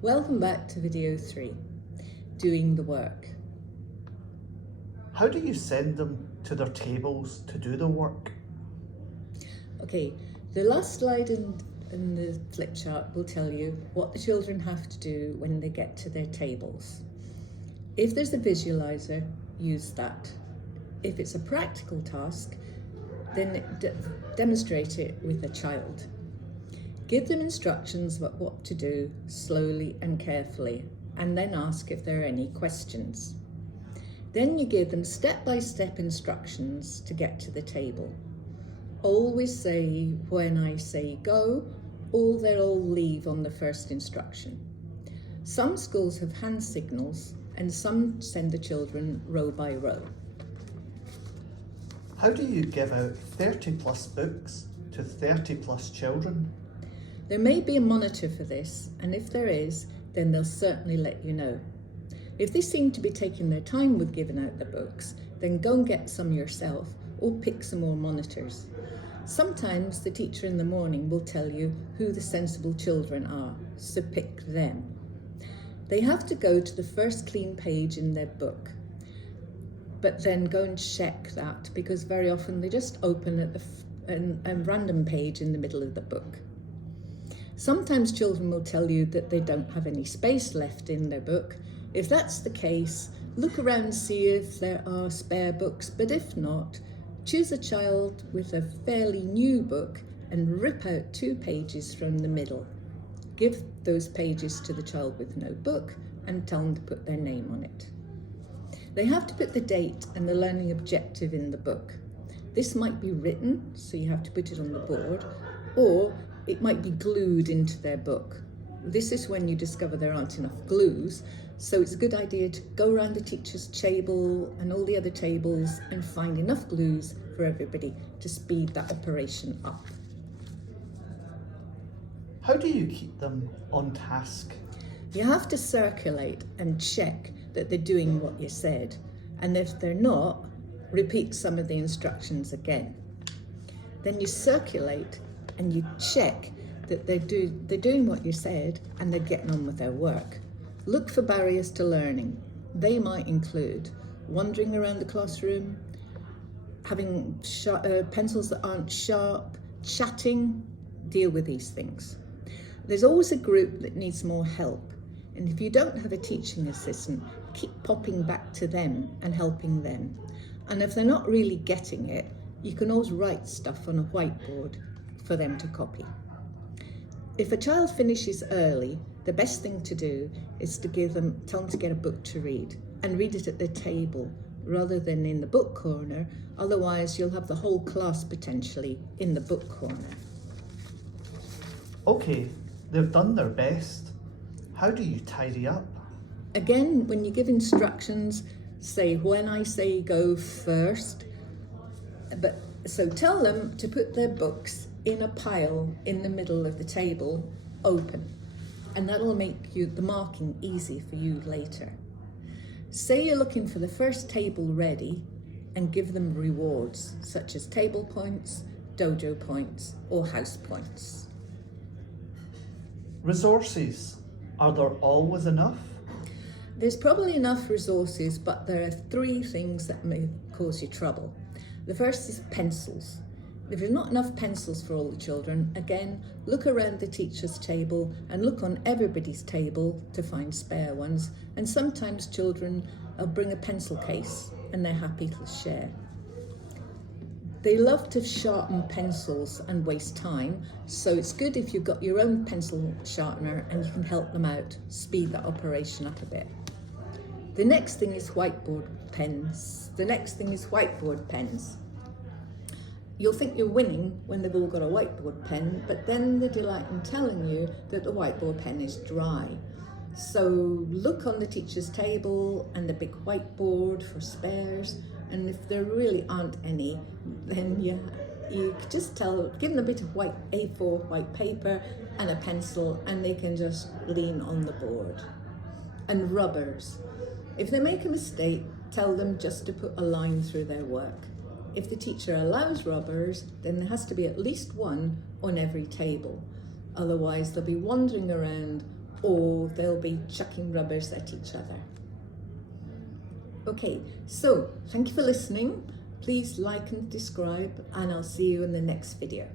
Welcome back to video 3, doing the work. How do you send them to their tables to do the work? Okay, the last slide in the flip chart will tell you what the children have to do when they get to their tables. If there's a visualizer, use that. If it's a practical task, then demonstrate it with a child. Give them instructions about what to do slowly and carefully, and then ask if there are any questions. Then you give them step-by-step instructions to get to the table. Always say, when I say go, or they'll all leave on the first instruction. Some schools have hand signals, and some send the children row by row. How do you give out 30 plus books to 30 plus children? There may be a monitor for this, and if there is, then they'll certainly let you know. If they seem to be taking their time with giving out the books, then go and get some yourself or pick some more monitors. Sometimes the teacher in the morning will tell you who the sensible children are, so pick them. They have to go to the first clean page in their book, but then go and check that, because very often they just open at a random page in the middle of the book. Sometimes children will tell you that they don't have any space left in their book. If that's the case, look around and see if there are spare books, but if not, choose a child with a fairly new book and rip out 2 pages from the middle. Give those pages to the child with no book and tell them to put their name on it. They have to put the date and the learning objective in the book. This might be written, so you have to put it on the board, or it might be glued into their book. This is when you discover there aren't enough glues, so it's a good idea to go around the teacher's table and all the other tables and find enough glues for everybody to speed that operation up. How do you keep them on task? You have to circulate and check that they're doing what you said, and if they're not, repeat some of the instructions again. Then you circulate and you check that they're doing what you said and they're getting on with their work. Look for barriers to learning. They might include wandering around the classroom, having pencils that aren't sharp, chatting. Deal with these things. There's always a group that needs more help, and if you don't have a teaching assistant, keep popping back to them and helping them. And if they're not really getting it, you can always write stuff on a whiteboard for them to copy. If a child finishes early, the best thing to do is to tell them to get a book to read and read it at the table rather than in the book corner. Otherwise, you'll have the whole class potentially in the book corner. Okay, they've done their best. How do you tidy up? Again, when you give instructions, say, when I say go first. So tell them to put their books in a pile in the middle of the table, open, and that'll make the marking easy for you later. Say you're looking for the first table ready and give them rewards such as table points, dojo points, or house points. Resources. Are there always enough? There's probably enough resources, but there are 3 things that may cause you trouble. The first is pencils. If there's not enough pencils for all the children, again, look around the teacher's table and look on everybody's table to find spare ones. And sometimes children bring a pencil case and they're happy to share. They love to sharpen pencils and waste time, so it's good if you've got your own pencil sharpener and you can help them out, speed that operation up a bit. The next thing is whiteboard pens. You'll think you're winning when they've all got a whiteboard pen, but then they delight in telling you that the whiteboard pen is dry. So look on the teacher's table and the big whiteboard for spares, and if there really aren't any, then you just give them a bit of white A4 white paper and a pencil, and they can just lean on the board. And rubbers. If they make a mistake, tell them just to put a line through their work. If the teacher allows rubbers, then there has to be at least one on every table. Otherwise, they'll be wandering around or they'll be chucking rubbers at each other. Okay, so thank you for listening. Please like and subscribe, and I'll see you in the next video.